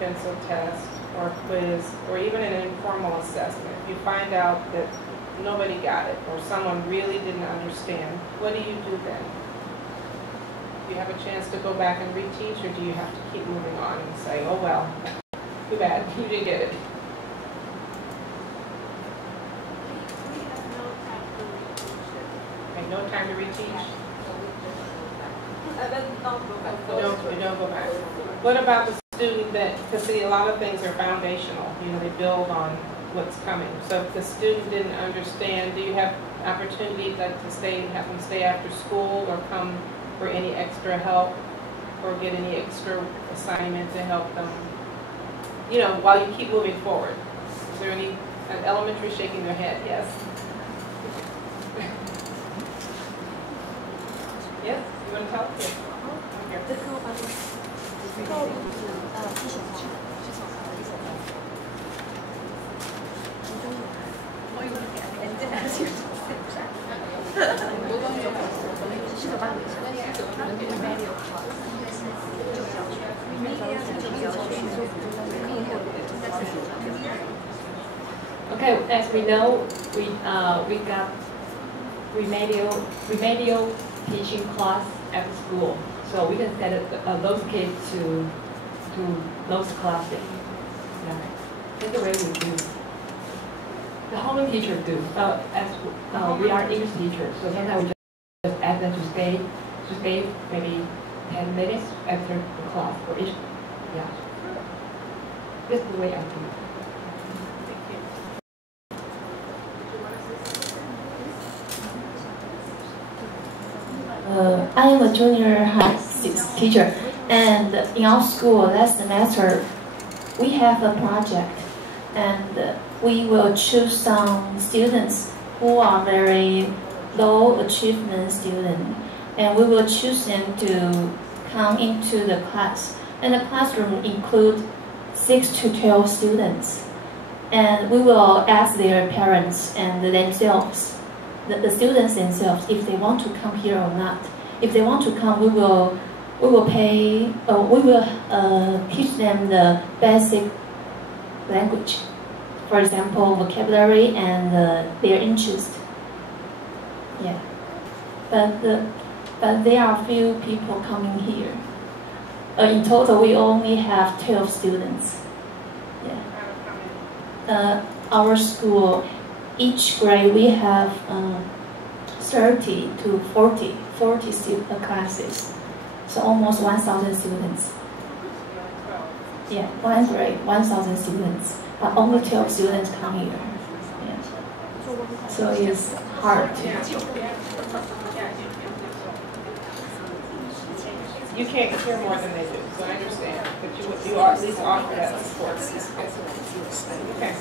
pencil test or quiz or even an informal assessment, if you find out that nobody got it or someone really didn't understand, what do you do then? Do you have a chance to go back and reteach, or do you have to keep moving on and say, oh well, too bad, you didn't get it? No time to reteach? You don't go back. What about the student that, because see, a lot of things are foundational, you know, they build on what's coming. So if the student didn't understand, do you have opportunity like to stay, have them stay after school or come for any extra help or get any extra assignment to help them, you know, while you keep moving forward? Is there any, elementary shaking their head, yes? Yes, you want to tell us? Okay, as we know, we got remedial teaching class at school, so we can send those kids to those classes. Yeah. That's the way we do. The homeroom teacher do. As we are English teachers, so sometimes we just ask them to stay maybe 10 minutes after the class for each. Yeah. That's the way I do it. I am a junior high six teacher, and in our school last semester we have a project, and we will choose some students who are very low achievement students, and we will choose them to come into the class. And the classroom includes 6 to 12 students, and we will ask their parents and themselves, the students themselves, if they want to come here or not. If they want to come, we will teach them the basic language, for example, vocabulary and their interest. Yeah, but there are few people coming here. In total, we only have 12 students. Yeah. Our school, each grade we have 30 to 40 classes, so almost 1,000 students. Yeah, one grade, 1,000 students, but only 12 students come here. Yeah. So it's hard to. You can't hear more than they do, so I understand. But you at least offer that support. Okay.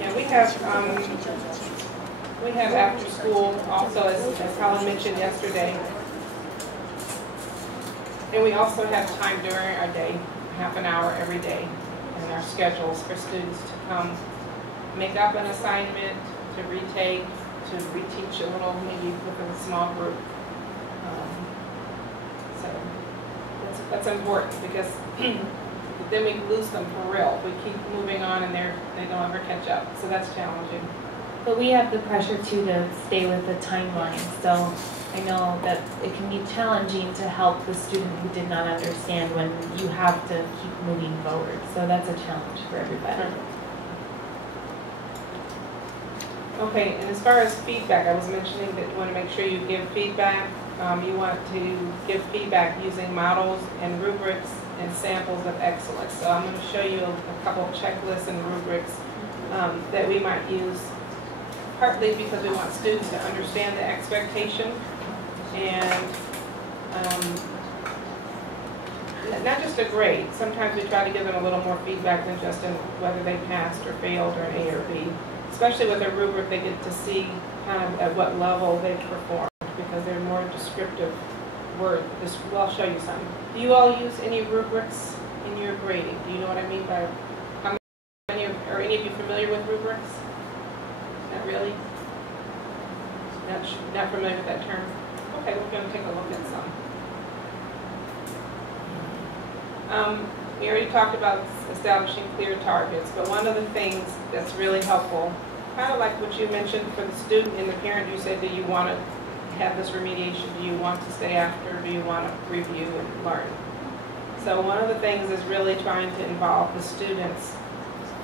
Yeah, we have after school also, as Colin mentioned yesterday. And we also have time during our day, half an hour every day in our schedules for students to come make up an assignment, to retake, to reteach a little, maybe within a small group. So that's important, because then we lose them for real. We keep moving on and they don't ever catch up. So that's challenging. But we have the pressure too to stay with the timeline. So I know that it can be challenging to help the student who did not understand when you have to keep moving forward. So that's a challenge for everybody. Okay, and as far as feedback, I was mentioning that you want to make sure you give feedback. You want to give feedback using models and rubrics and samples of excellence. So I'm going to show you a couple of checklists and rubrics that we might use, partly because we want students to understand the expectation, and not just a grade. Sometimes we try to give them a little more feedback than just in whether they passed or failed or an A or B. Especially with a rubric, they get to see kind of at what level they've performed, because they're more descriptive words. Well, I'll show you some. Do you all use any rubrics in your grading? Do you know what I mean by, how many, are any of you familiar with rubrics? Not really? Not familiar with that term? Okay, we're going to take a look at some. We already talked about establishing clear targets, but one of the things that's really helpful, kind of like what you mentioned for the student and the parent, you said, do you want to have this remediation? Do you want to stay after? Do you want to review and learn? So one of the things is really trying to involve the students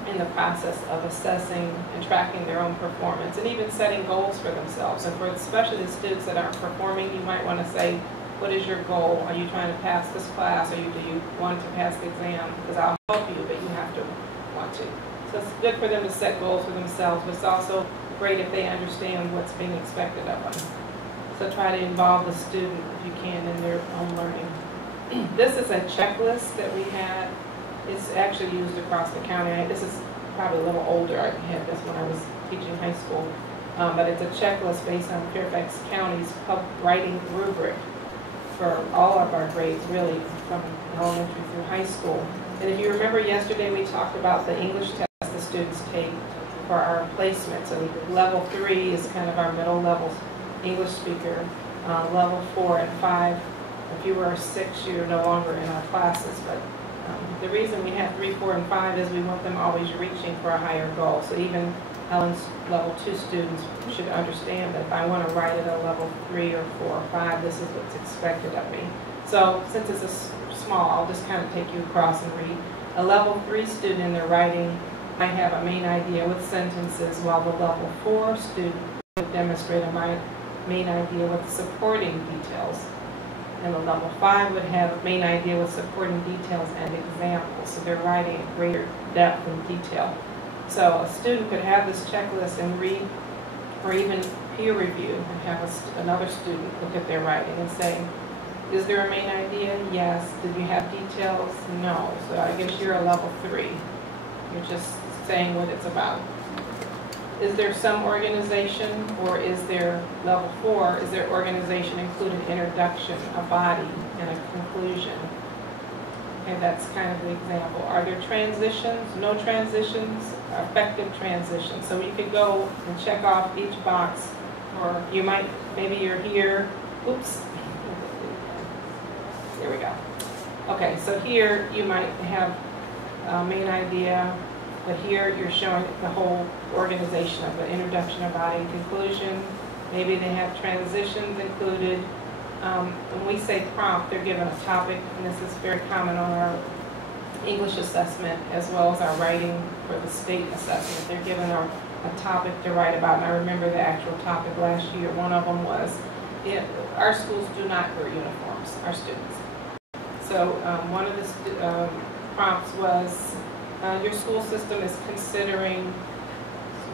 in the process of assessing and tracking their own performance and even setting goals for themselves. And for especially the students that aren't performing, you might want to say, what is your goal? Are you trying to pass this class, or do you want to pass the exam? Because I'll help you, but you have to want to. So it's good for them to set goals for themselves, but it's also great if they understand what's being expected of them. So try to involve the student, if you can, in their own learning. This is a checklist that we had. It's actually used across the county. This is probably a little older. I had this when I was teaching high school. But it's a checklist based on Fairfax County's public writing rubric for all of our grades, really, from elementary through high school. And if you remember yesterday, we talked about the English test the students take for our placement. So level 3 is kind of our middle level English speaker. Level 4 and 5, if you were 6, you're no longer in our classes. But the reason we have 3, 4, and 5 is we want them always reaching for a higher goal. So even Helen's level 2 students should understand that if I want to write at a level 3 or 4 or 5, this is what's expected of me. So since it's small, I'll just kind of take you across and read. A level 3 student in their writing might have a main idea with sentences, while the level 4 student would demonstrate a main idea with supporting details. And the level 5 would have a main idea with supporting details and examples. So they're writing in greater depth and detail. So a student could have this checklist and read, or even peer review, and have another student look at their writing and say, is there a main idea? Yes. Did you have details? No. So I guess you're a level 3. You're just saying what it's about. Is there some organization, or is there level 4? Is there organization including introduction, a body, and a conclusion? Okay, that's kind of the example. Are there transitions? No transitions? Effective transitions. So you could go and check off each box, or you might, maybe you're here. Oops. There we go. Okay, so here you might have a main idea. But here you're showing the whole organization of the introduction, a body, and conclusion. Maybe they have transitions included. When we say prompt, they're given a topic, and this is very common on our English assessment as well as our writing for the state assessment. They're given a topic to write about, and I remember the actual topic last year. One of them was, our schools do not wear uniforms, our students. So one of the prompts was, your school system is considering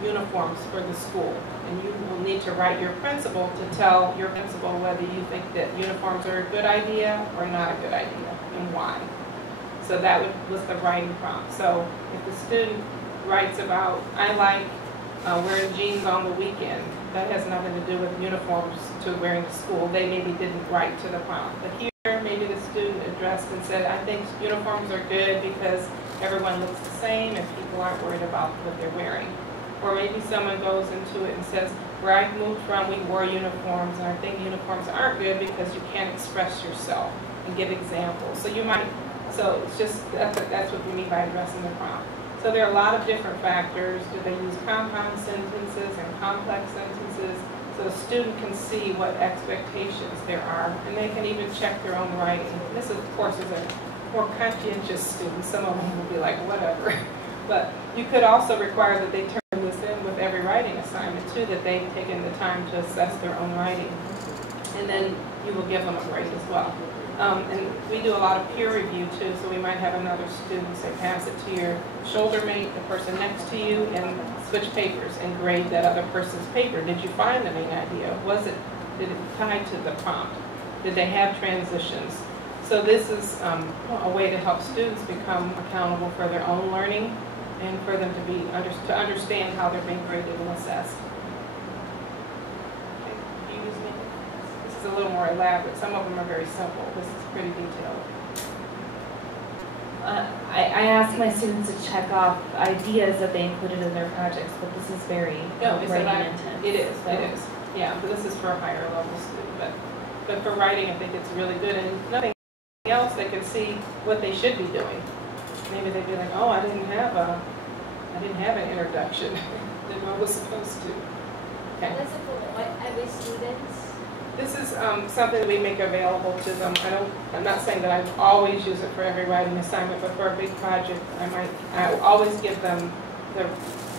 uniforms for the school, and you will need to write your principal to tell your principal whether you think that uniforms are a good idea or not a good idea, and why. So that was the writing prompt. So if the student writes about, I like wearing jeans on the weekend, that has nothing to do with uniforms to wearing to school. They maybe didn't write to the prompt. But here, maybe the student addressed and said, I think uniforms are good because everyone looks the same and people aren't worried about what they're wearing. Or maybe someone goes into it and says, where I moved from, we wore uniforms, and I think uniforms aren't good because you can't express yourself and give examples. So you might, so it's just, that's what we mean by addressing the prompt. So there are a lot of different factors. Do they use compound sentences and complex sentences? So the student can see what expectations there are, and they can even check their own writing. This, of course, is a more conscientious student. Some of them will be like, whatever. But you could also require that they turn this in with every writing assignment, too, that they've taken the time to assess their own writing. And then you will give them a grade as well. And we do a lot of peer review, too, so we might have another student say, pass it to your shoulder mate, the person next to you, and switch papers and grade that other person's paper. Did you find the main idea? Did it tie to the prompt? Did they have transitions? So this is a way to help students become accountable for their own learning and for them to understand how they're being graded and assessed. This is a little more elaborate. Some of them are very simple. This is pretty detailed. I asked my students to check off ideas that they included in their projects, but this is very intense. It is. Yeah, but this is for a higher level student. But for writing, I think it's really good. And nothing else, they can see what they should be doing. maybe they'd be like, oh, I didn't have an introduction. Did what I was supposed to. Okay. That's for every students. This is something that we make available to them. I'm not saying that I always use it for every writing assignment, but for a big project, I always give them the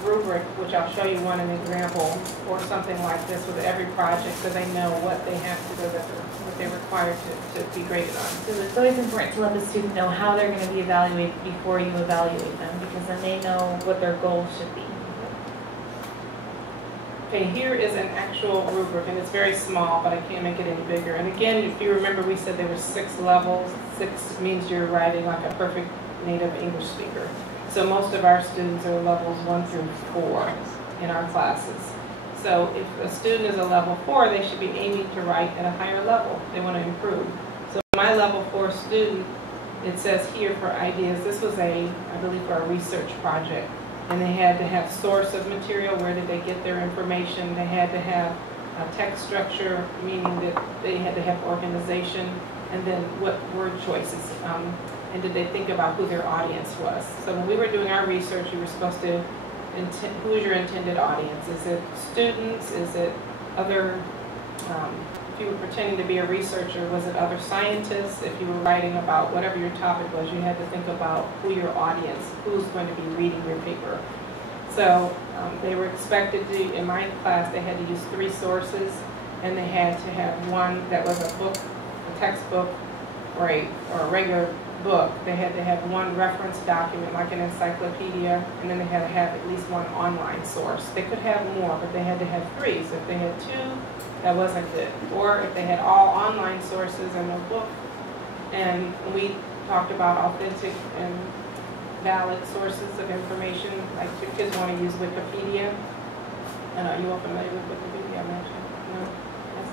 rubric, which I'll show you an example, or something like this with every project, so they know what they have to deliver, what they're required to be graded on. So it's always important to let the student know how they're going to be evaluated before you evaluate them, because then they know what their goals should be. Okay, here is an actual rubric, and it's very small, but I can't make it any bigger. And again, if you remember, we said there were 6 levels. 6 means you're writing like a perfect native English speaker. So most of our students are levels 1 through 4 in our classes. So if a student is a level 4, they should be aiming to write at a higher level. They want to improve. So my level 4 student, it says here for ideas, this was I believe for a research project. And they had to have source of material, where did they get their information. They had to have a text structure, meaning that they had to have organization, and then what word choices. And did they think about who their audience was. So when we were doing our research, you were supposed to, who is your intended audience? Is it students? Is it other, if you were pretending to be a researcher, was it other scientists? If you were writing about whatever your topic was, you had to think about who your audience, who's going to be reading your paper. So they were expected to, in my class, they had to use 3 sources, and they had to have one that was a book, a textbook, or a regular book. They had to have one reference document, like an encyclopedia, and then they had to have at least one online source. They could have more, but they had to have 3. So if they had 2, that wasn't good. Or if they had all online sources and a book, and we talked about authentic and valid sources of information, like your kids want to use Wikipedia. And are you all familiar with Wikipedia, I imagine? No? Yes.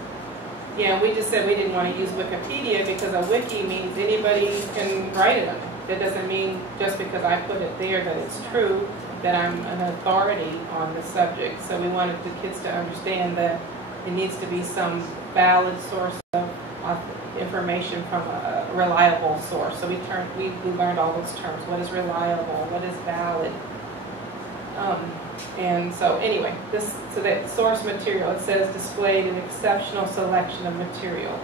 Yeah, we just said we didn't want to use Wikipedia because a wiki means anybody can write it on it. That doesn't mean just because I put it there that it's true, that I'm an authority on the subject. So we wanted the kids to understand that it needs to be some valid source of information from a reliable source. So we learned all those terms. What is reliable? What is valid? And so anyway, so that source material, it says displayed an exceptional selection of material.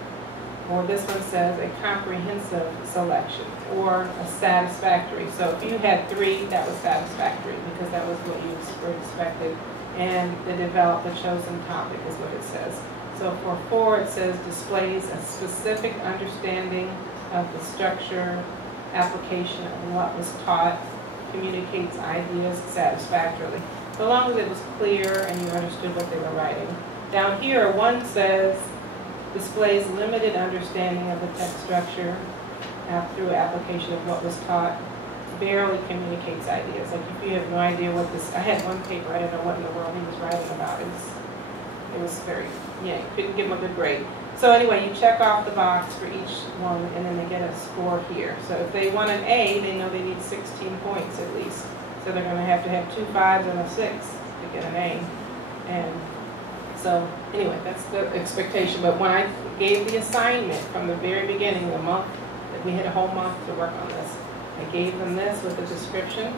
Or this one says a comprehensive selection, or a satisfactory. So if you had 3, that was satisfactory because that was what you were expected. And the develop the chosen topic is what it says. So for 4, it says displays a specific understanding of the structure, application of what was taught, communicates ideas satisfactorily. So long as it was clear and you understood what they were writing. Down here, 1 says displays limited understanding of the text structure through application of what was taught, barely communicates ideas. Like if you have no idea what this, I had one paper, I didn't know what in the world he was writing about. It was very, you couldn't give him a good grade. So anyway, you check off the box for each one, and then they get a score here. So if they want an A, they know they need 16 points at least. So they're going to have 2 5s and a 6 to get an A. And so anyway, that's the expectation. But when I gave the assignment from the very beginning, the month, we had a whole month to work on this. I gave them this with a description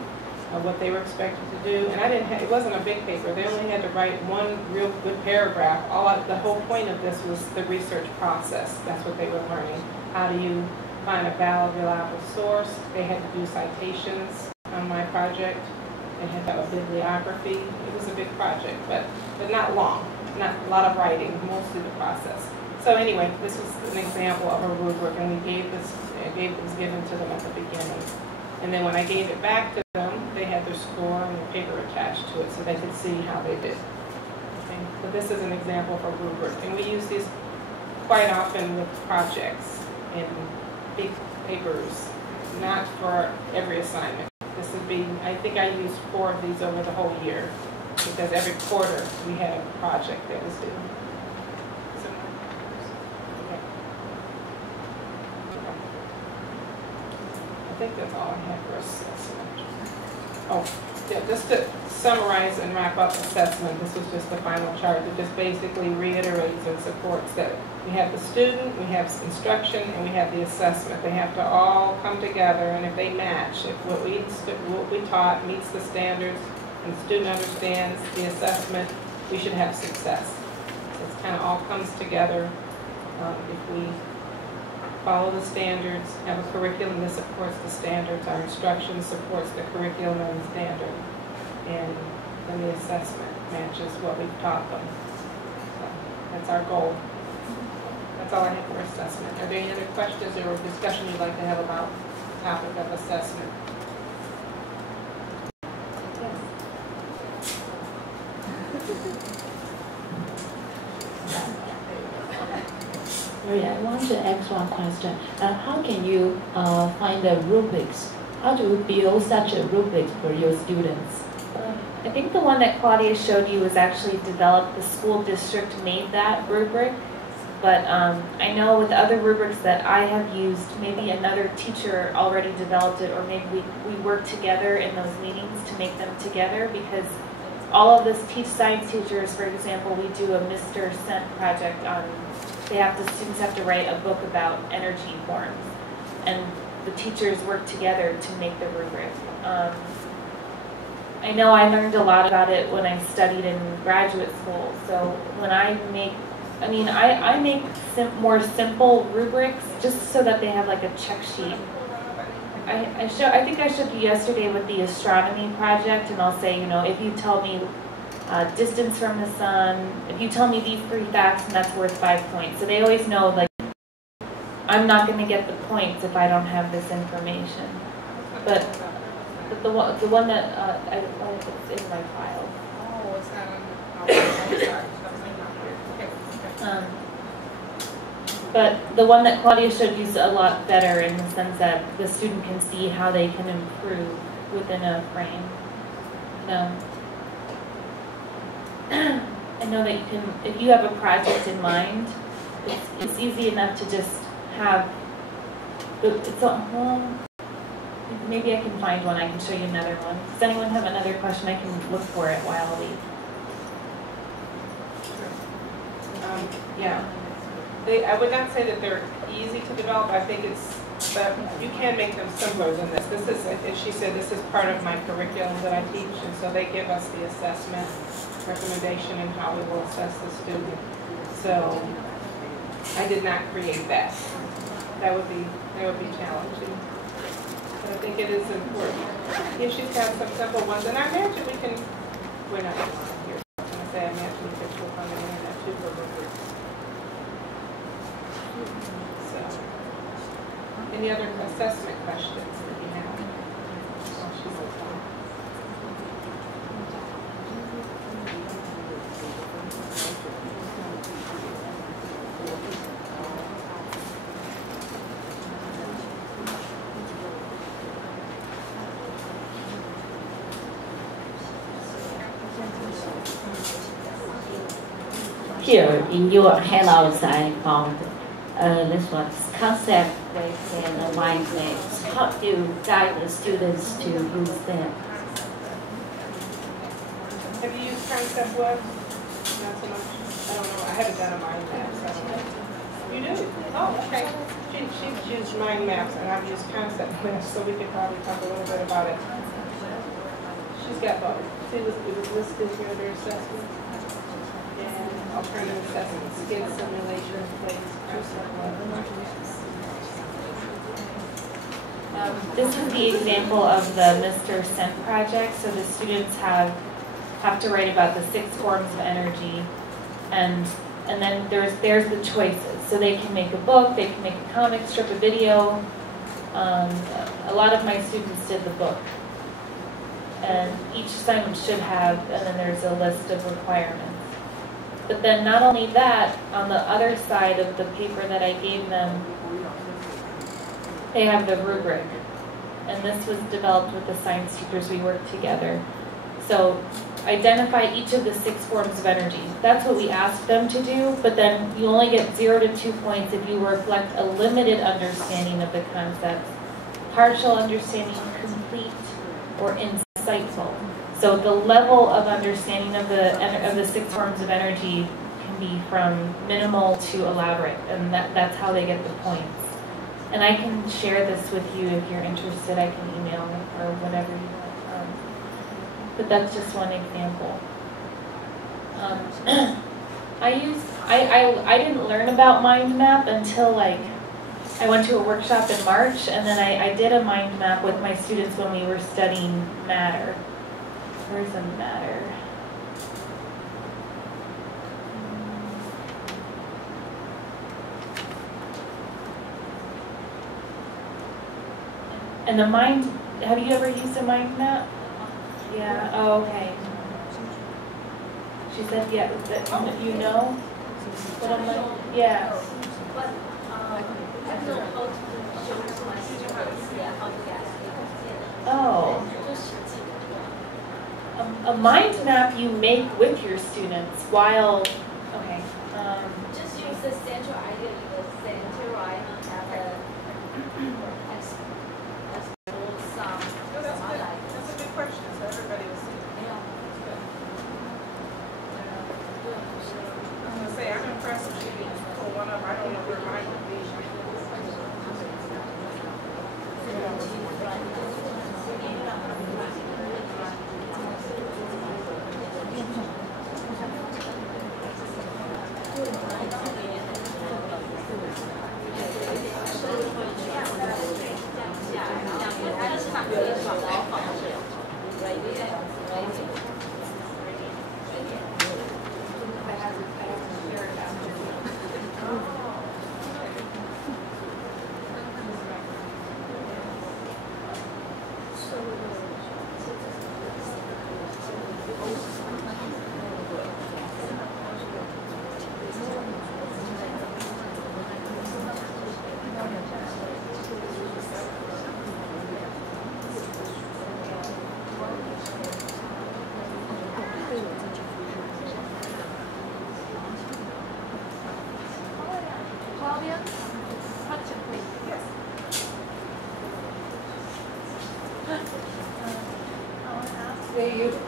of what they were expected to do, and it wasn't a big paper. They only had to write one real good paragraph. The whole point of this was the research process. That's what they were learning. How do you find a valid, reliable source? They had to do citations on my project. They had to have a bibliography. It was a big project, but not long. Not a lot of writing, mostly the process. So anyway, this was an example of a rubric, and it was given to them at the beginning. And then when I gave it back to them, they had their score and their paper attached to it so they could see how they did. Okay? So this is an example of a rubric. And we use these quite often with projects in big papers, not for every assignment. This would be, I think I used 4 of these over the whole year because every quarter we had a project that was due. I think that's all I have for assessment. Oh, yeah, just to summarize and wrap up assessment, this was just the final chart that just basically reiterates and supports that We have the student, we have instruction, and we have the assessment. They have to all come together, and if they match, if what we taught meets the standards and the student understands the assessment, we should have success. So it kind of all comes together if we follow the standards, have a curriculum that supports the standards, our instruction supports the curriculum and the standard, and then the assessment matches what we've taught them. So that's our goal. That's all I have for assessment. Are there any other questions or discussion you'd like to have about the topic of assessment? Maria, I want to ask one question. How can you find the rubrics? How do you build such a rubrics for your students? I think the one that Claudia showed you was actually developed, the school district made that rubric. But I know with other rubrics that I have used, maybe another teacher already developed it, or maybe we work together in those meetings to make them together, because all of the science teachers, for example, we do a Mr. Cent project on, students have to write a book about energy forms, and the teachers work together to make the rubric. I know I learned a lot about it when I studied in graduate school, so when I make more simple rubrics just so that they have like a check sheet. I think I showed you yesterday with the astronomy project, and I'll say, if you tell me distance from the sun, if you tell me these 3 facts, and that's worth 5 points. So they always know, like, I'm not going to get the points if I don't have this information. But the one that it's in my file. Oh, it's not on. But the one that Claudia showed you is a lot better in the sense that the student can see how they can improve within a frame. I know that you can, if you have a project in mind, it's easy enough to just have, maybe I can find one, I can show you another one. Does anyone have another question? I can look for it while I leave. Yeah, I would not say that they're easy to develop. I think but you can make them simpler than this. This is, as she said, this is part of my curriculum that I teach, and so they give us the assessment recommendation and how we will assess the student. So I did not create that. That would be challenging. But I think it is important. Yeah, she's got some simple ones, and I imagine we can. We're not here. I was going to say I imagine we could look on the internet too for rubrics. So, any other assessment questions that you have? While she's looking. Here in your handouts, I found this one, concept with and mind maps. How do you guide the students to use them? Have you used concept web? Not so much. I don't know. I haven't done a mind map, so I don't know. You do? Oh, okay. She's used mind maps, and I've used concept maps, so we could probably talk a little bit about it. She's got both. See, it was listed here under assessment. And alternative assessment, skid simulation, This is the example of the Mr. Cent project. So the students have to write about the 6 forms of energy, and then there's the choices. So they can make a book, they can make a comic strip, a video. A lot of my students did the book, and each assignment should have, and then there's a list of requirements. But then not only that, on the other side of the paper that I gave them, they have the rubric. And this was developed with the science teachers. We worked together. So identify each of the 6 forms of energy. That's what we asked them to do, but then you only get 0 to 2 points if you reflect a limited understanding of the concepts, partial understanding, complete, or insightful. So the level of understanding of the 6 forms of energy can be from minimal to elaborate, and that's how they get the points. And I can share this with you if you're interested. I can email it or whatever you want. But that's just one example. I didn't learn about mind map until like I went to a workshop in March, and then I did a mind map with my students when we were studying matter. Where's the matter? And the mind, have you ever used a mind map? Yeah, oh, okay. She said, yeah, that you know? What I'm like, yeah. But I don't know how to show my students how to get it. Oh. A mind map you make with your students while, okay. Just use the central idea in the center, right? Have a That's a good question, so everybody will see. I'm gonna say, I'm impressed if she didn't pull one up. I don't know where mine would be.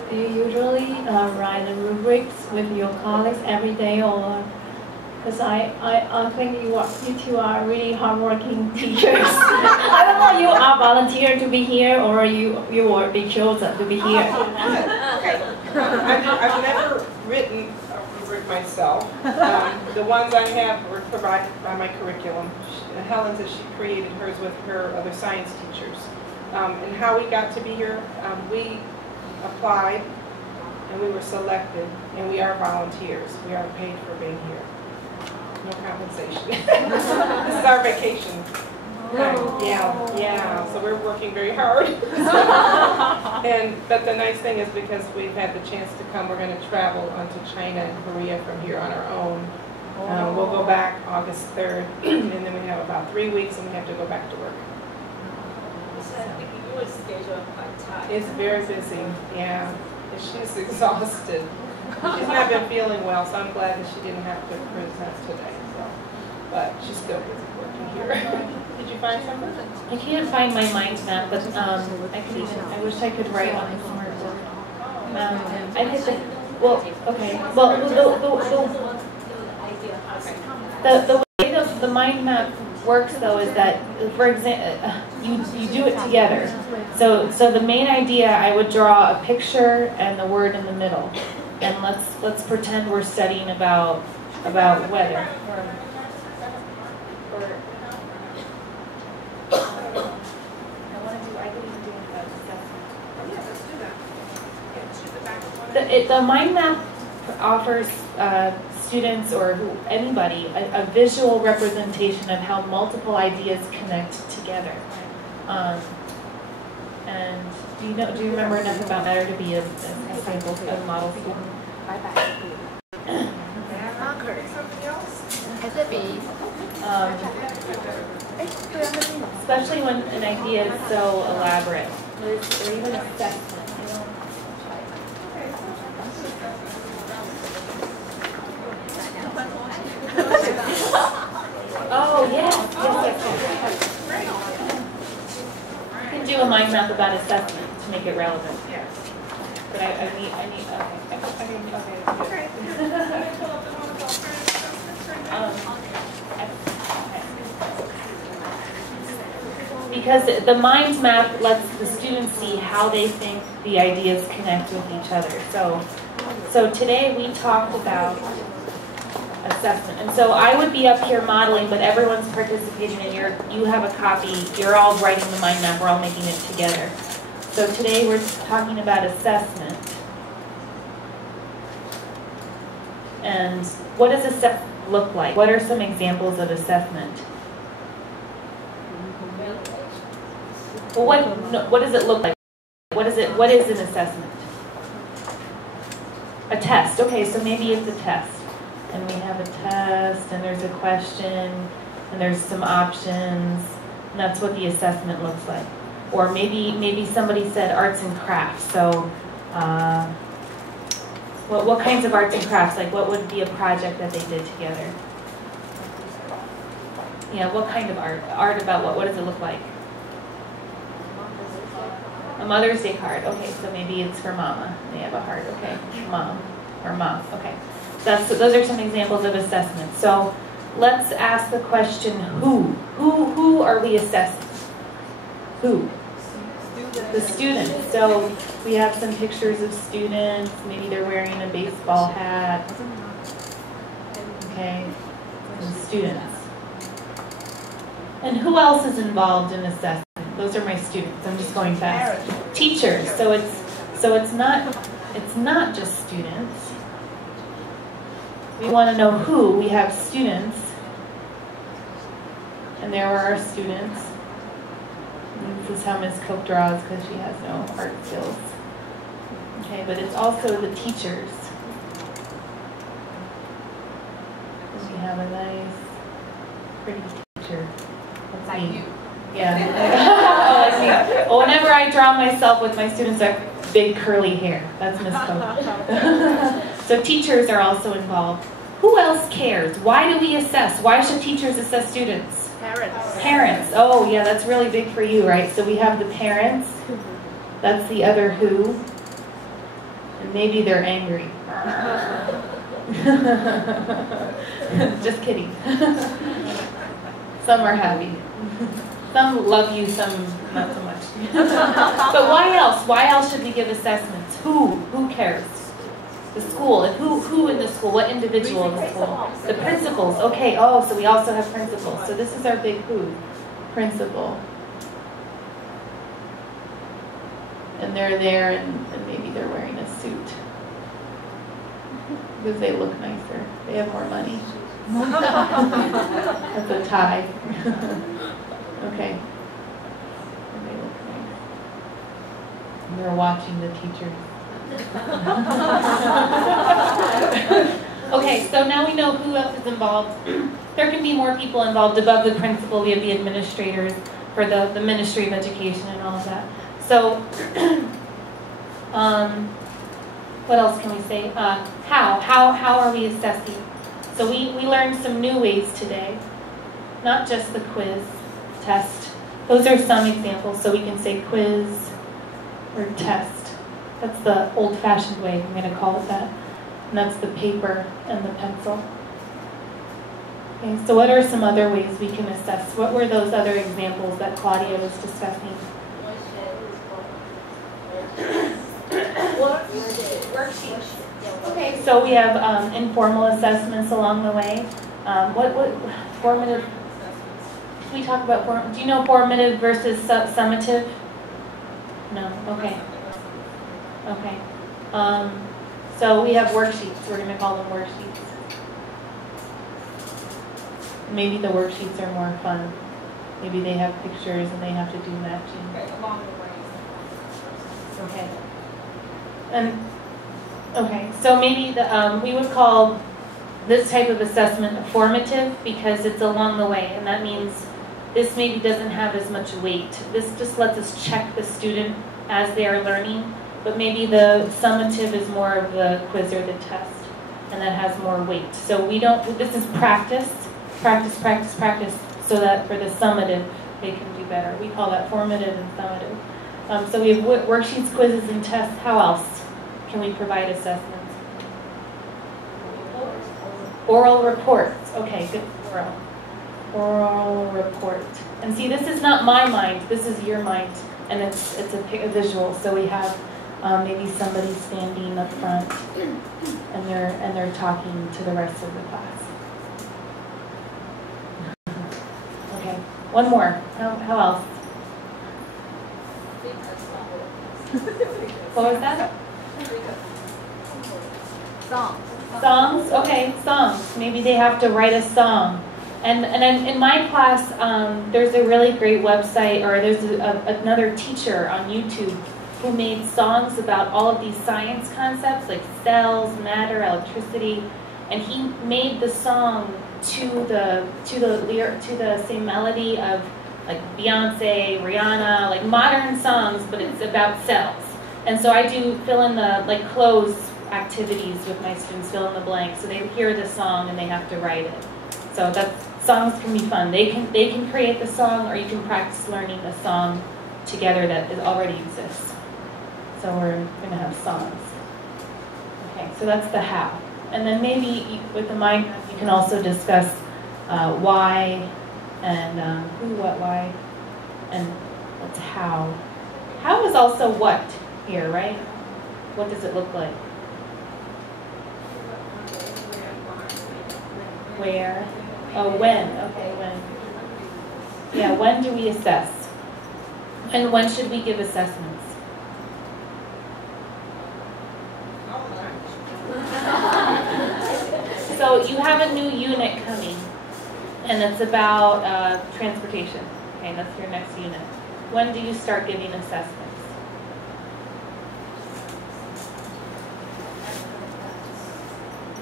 Do you usually write the rubrics with your colleagues every day, or because I think you two are really hardworking teachers. I don't know, you are volunteer to be here, or you will be chosen to be here. I've never written a rubric myself. The ones I have were provided by my curriculum. Helen said she created hers with her other science teachers. And how we got to be here, we applied and we were selected, and we are volunteers. We are paid for being here. No compensation. This is our vacation. Yeah. So we're working very hard. But the nice thing is, because we've had the chance to come, we're going to travel onto China and Korea from here on our own. We'll go back August 3rd, and then we have about 3 weeks, and we have to go back to work. It's very busy, yeah. And she's exhausted. She's not been feeling well, so I'm glad that she didn't have to present today. So, but she's still busy working here. Did you find something? I can't find my mind map, but I wish I could write on the smart board. I could. Well, okay. Well, the way the mind map works, though, is that, for example, you do it together. So the main idea, I would draw a picture and the word in the middle, and let's pretend we're studying about weather. The mind map offers students or anybody a visual representation of how multiple ideas connect together. And do you remember enough about matter to be a sample, a model student? Especially when an idea is so elaborate, or even assessment. Oh, yes. You can do a mind map about assessment to make it relevant. Yes. But I need, okay. Because the mind map lets the students see how they think the ideas connect with each other. So today we talked about assessment. And so I would be up here modeling, but everyone's participating and you have a copy. You're all writing the mind map. We're all making it together. So today we're talking about assessment. And what does assessment look like? What are some examples of assessment? Well, what does it look like? What is an assessment? A test. Okay, so maybe it's a test. And we have a test, and there's a question, and there's some options, and that's what the assessment looks like. Or maybe somebody said arts and crafts. So what kinds of arts and crafts? Like what would be a project that they did together? Yeah, what kind of art? Art about what? What does it look like? A Mother's Day card. Okay, so maybe it's for Mama. They have a heart. Okay, Mom or Mom. Okay, so those are some examples of assessment. So let's ask the question: Who are we assessing? Who? The students. So we have some pictures of students. Maybe they're wearing a baseball hat. Okay, some students. And who else is involved in assessment? Those are my students. I'm just going fast. Teachers. So it's not just students. We want to know who. We have students, and there are our students. And this is how Ms. Cope draws because she has no art skills. Okay, but it's also the teachers. We have a nice, pretty teacher. That's like me. Yeah. Oh, I see. Well, whenever I draw myself with my students, I have big curly hair. That's Ms. Cope. So teachers are also involved. Who else cares? Why do we assess? Why should teachers assess students? Parents. Parents. Oh, yeah, that's really big for you, right? So we have the parents. That's the other who. And maybe they're angry. Just kidding. Some are happy. Some love you, some not so much. But why else? Why else should we give assessments? Who cares? The school. And who in the school? What individual in the school? The principals. Okay, oh, so we also have principals. So this is our big who. Principal. And they're there and maybe they're wearing a suit. Because they look nicer. They have more money. That's a tie. Okay. And they look nice. And they're watching the teachers. Okay, so now we know who else is involved. There can be more people involved. Above the principal, we have the administrators for the Ministry of Education and all of that. So, what else can we say? How are we assessing? So we learned some new ways today. Not just the quiz, test. Those are some examples. So we can say quiz or test. That's the old-fashioned way, I'm going to call it that. And that's the paper and the pencil. Okay, so what are some other ways we can assess? What were those other examples that Claudia was discussing? Worksheets. Okay, so we have informal assessments along the way. What formative? Can we talk about do you know formative versus summative? No. Okay. Okay. So we have worksheets. We're going to call them worksheets. Maybe the worksheets are more fun. Maybe they have pictures and they have to do matching. Along the way. Okay. And okay, so maybe we would call this type of assessment formative because it's along the way, and that means this maybe doesn't have as much weight. This just lets us check the student as they are learning, but maybe the summative is more of the quiz or the test, and that has more weight. So we don't. This is practice, so that for the summative they can do better. We call that formative and summative. So we have worksheets, quizzes, and tests. How else can we provide assessments? Oral reports. Okay, good. Oral report. And see, this is not my mind. This is your mind, and it's a visual. So we have maybe somebody standing up front, and they're talking to the rest of the class. Okay, one more. How else? What was that? Songs? Okay, songs. Maybe they have to write a song. And then in my class, there's a really great website, or there's another teacher on YouTube who made songs about all of these science concepts like cells, matter, electricity, and he made the song to the same melody of like Beyonce, Rihanna, like modern songs, but it's about cells. And so I do fill in the like close activities with my students, fill in the blanks. So they hear the song and they have to write it. So songs can be fun. They can create the song, or you can practice learning a song together that already exists. So we're going to have songs. Okay, so that's the how. And then maybe with the mind map, you can also discuss why and who, what, why, and what's how. How is also what here, right? What does it look like? Where? Oh, when. Okay, when. Yeah, when do we assess? And when should we give assessments? So you have a new unit coming, and it's about transportation. Okay, that's your next unit. When do you start giving assessments?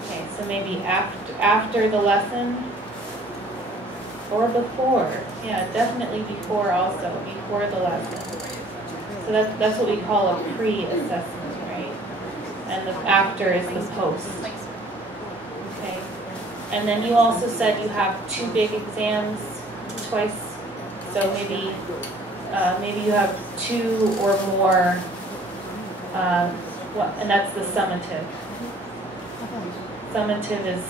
Okay, so maybe after the lesson or before. Yeah, definitely before also, before the lesson. So that's what we call a pre-assessment, right? And the after is the post. Okay. And then you also said you have 2 big exams twice. So maybe you have 2 or more, and that's the summative. Summative is